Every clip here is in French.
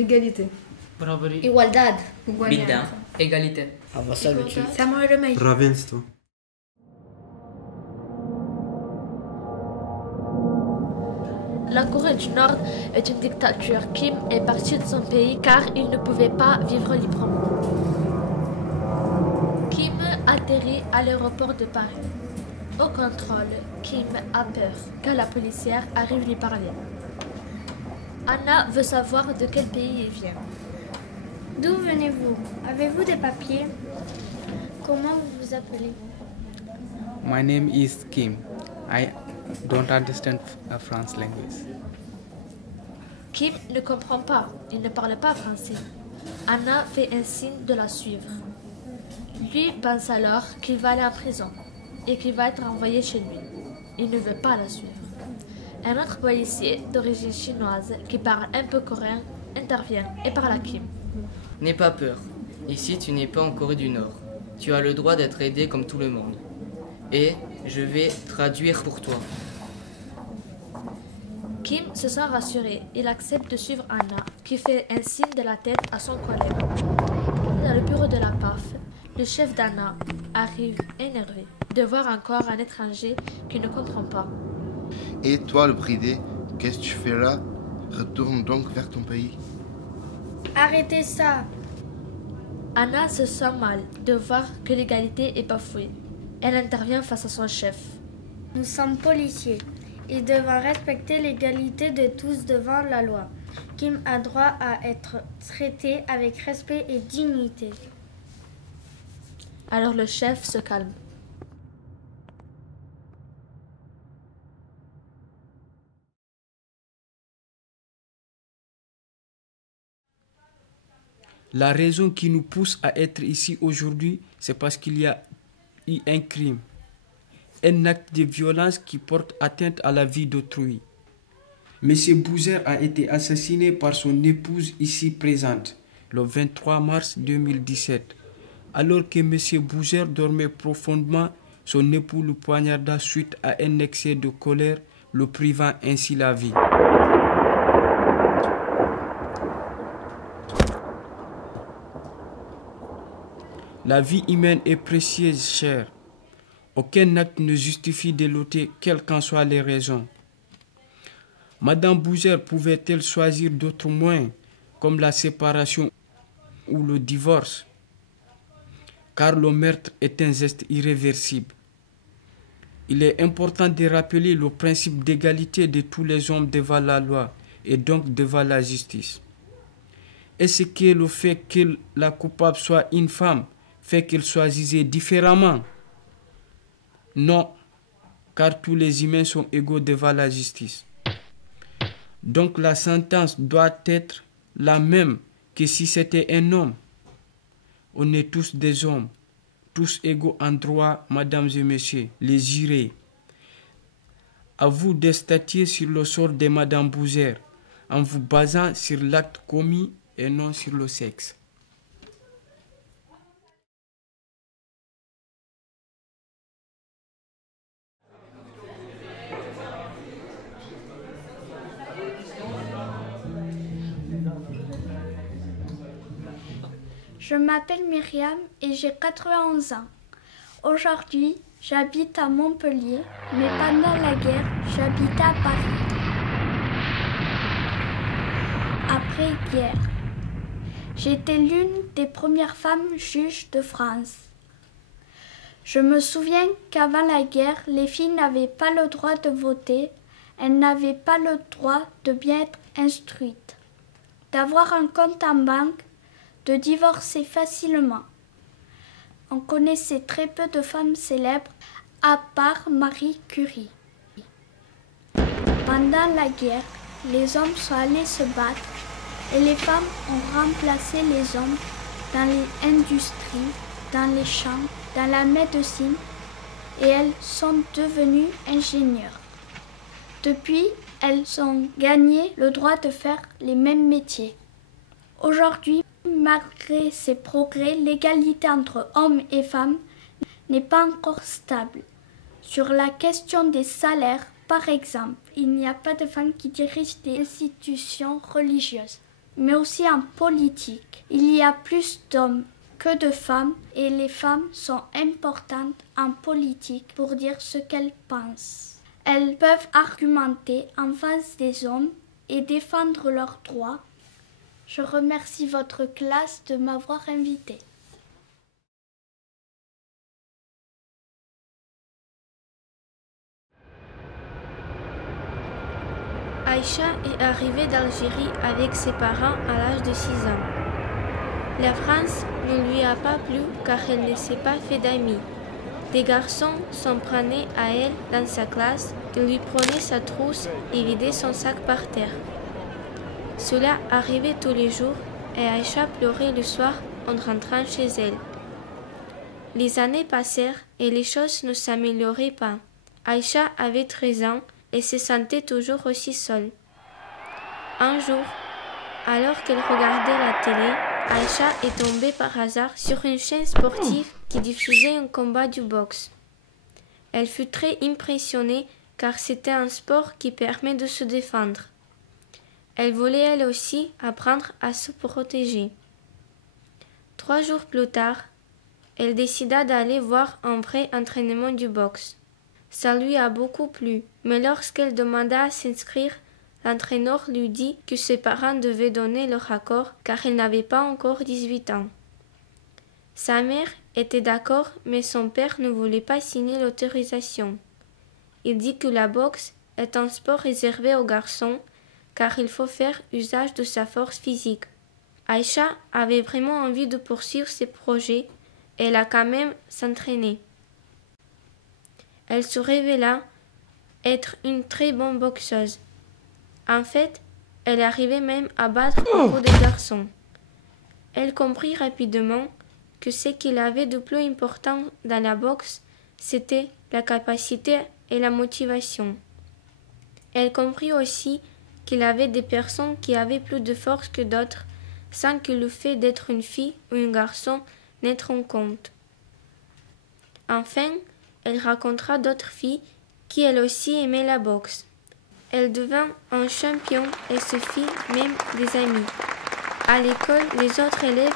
Égalité. Braverie. Igualdad. Bildung. Égalité. Равенство. La Corée du Nord est une dictature. Kim est parti de son pays car il ne pouvait pas vivre librement. Kim atterrit à l'aéroport de Paris. Au contrôle, Kim a peur car la policière arrive lui parler. Anna veut savoir de quel pays il vient. D'où venez-vous? Avez-vous des papiers? Comment vous vous appelez? My name is Kim. I don't understand French language. Kim ne comprend pas, il ne parle pas français. Anna fait un signe de la suivre. Lui pense alors qu'il va aller en prison et qu'il va être envoyé chez lui. Il ne veut pas la suivre. Un autre policier d'origine chinoise qui parle un peu coréen intervient et parle à Kim. N'aie pas peur. Ici, tu n'es pas en Corée du Nord. Tu as le droit d'être aidé comme tout le monde. Et je vais traduire pour toi. Kim se sent rassuré. Il accepte de suivre Anna, qui fait un signe de la tête à son collègue. Dans le bureau de la PAF, le chef d'Anna arrive énervé de voir encore un étranger qui ne comprend pas. Et toi, le bridé, qu'est-ce que tu fais là? Retourne donc vers ton pays. Arrêtez ça! Anna se sent mal de voir que l'égalité est bafouée. Elle intervient face à son chef. Nous sommes policiers et devons respecter l'égalité de tous devant la loi. Kim a droit à être traité avec respect et dignité. Alors le chef se calme. La raison qui nous pousse à être ici aujourd'hui, c'est parce qu'il y a eu un crime, un acte de violence qui porte atteinte à la vie d'autrui. Monsieur Bouzer a été assassiné par son épouse ici présente, le 23 mars 2017. Alors que Monsieur Bouzer dormait profondément, son époux le poignarda suite à un excès de colère, le privant ainsi la vie. La vie humaine est précieuse, chère. Aucun acte ne justifie de l'ôter, quelles qu'en soient les raisons. Madame Bouzer pouvait-elle choisir d'autres moyens, comme la séparation ou le divorce? Car le meurtre est un geste irréversible. Il est important de rappeler le principe d'égalité de tous les hommes devant la loi et donc devant la justice. Est-ce que le fait que la coupable soit une femme fait qu'elle soit jugée différemment? Non, car tous les humains sont égaux devant la justice. Donc la sentence doit être la même que si c'était un homme. On est tous des hommes, tous égaux en droit, mesdames et messieurs, les jurés. À vous de statuer sur le sort de madame Bouzer en vous basant sur l'acte commis et non sur le sexe. Je m'appelle Myriam et j'ai 91 ans. Aujourd'hui, j'habite à Montpellier, mais pendant la guerre, j'habitais à Paris. Après-guerre, j'étais l'une des premières femmes juges de France. Je me souviens qu'avant la guerre, les filles n'avaient pas le droit de voter, elles n'avaient pas le droit de bien être instruites, d'avoir un compte en banque, de divorcer facilement. On connaissait très peu de femmes célèbres, à part Marie Curie. Pendant la guerre, les hommes sont allés se battre et les femmes ont remplacé les hommes dans les industries, dans les champs, dans la médecine et elles sont devenues ingénieures. Depuis, elles ont gagné le droit de faire les mêmes métiers. Aujourd'hui, malgré ces progrès, l'égalité entre hommes et femmes n'est pas encore stable. Sur la question des salaires, par exemple, il n'y a pas de femmes qui dirigent des institutions religieuses. mais aussi en politique. Il y a plus d'hommes que de femmes et les femmes sont importantes en politique pour dire ce qu'elles pensent. Elles peuvent argumenter en face des hommes et défendre leurs droits. Je remercie votre classe de m'avoir invité. Aïcha est arrivée d'Algérie avec ses parents à l'âge de 6 ans. La France ne lui a pas plu car elle ne s'est pas fait d'amis. Des garçons s'en prenaient à elle dans sa classe, ils lui prenaient sa trousse et vidaient son sac par terre. Cela arrivait tous les jours et Aïcha pleurait le soir en rentrant chez elle. Les années passèrent et les choses ne s'amélioraient pas. Aïcha avait 13 ans et se sentait toujours aussi seule. Un jour, alors qu'elle regardait la télé, Aïcha est tombée par hasard sur une chaîne sportive qui diffusait un combat du boxe. Elle fut très impressionnée car c'était un sport qui permet de se défendre. Elle voulait elle aussi apprendre à se protéger. 3 jours plus tard, elle décida d'aller voir un vrai entraînement du boxe. Ça lui a beaucoup plu, mais lorsqu'elle demanda à s'inscrire, l'entraîneur lui dit que ses parents devaient donner leur accord car elle n'avait pas encore 18 ans. Sa mère était d'accord, mais son père ne voulait pas signer l'autorisation. Il dit que la boxe est un sport réservé aux garçons car il faut faire usage de sa force physique. Aïcha avait vraiment envie de poursuivre ses projets et elle a quand même s'entraîné. Elle se révéla être une très bonne boxeuse. En fait, elle arrivait même à battre beaucoup de garçons. Elle comprit rapidement que ce qu'il avait de plus important dans la boxe, c'était la capacité et la motivation. Elle comprit aussi qu'il y avait des personnes qui avaient plus de force que d'autres, sans que le fait d'être une fille ou un garçon n'entre en compte. Enfin, elle rencontra d'autres filles qui elles aussi aimaient la boxe. Elle devint un champion et se fit même des amis. À l'école, les autres élèves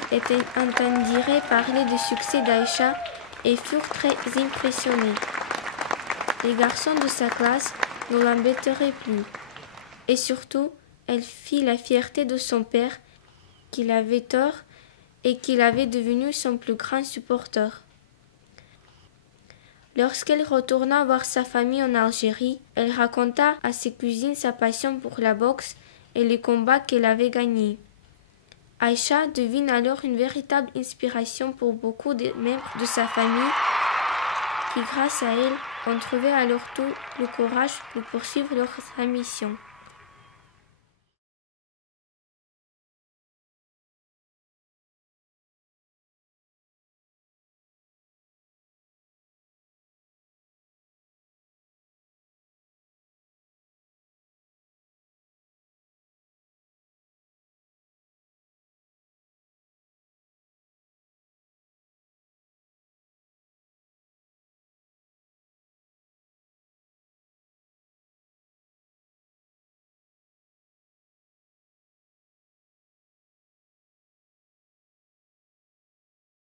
entendirent parler du succès d'Aïcha et furent très impressionnés. Les garçons de sa classe ne l'embêteraient plus. Et surtout, elle fit la fierté de son père, qu'il avait tort et qu'il avait devenu son plus grand supporter. Lorsqu'elle retourna voir sa famille en Algérie, elle raconta à ses cousines sa passion pour la boxe et les combats qu'elle avait gagnés. Aïcha devint alors une véritable inspiration pour beaucoup de membres de sa famille qui, grâce à elle, ont trouvé à leur tour le courage pour poursuivre leurs ambitions.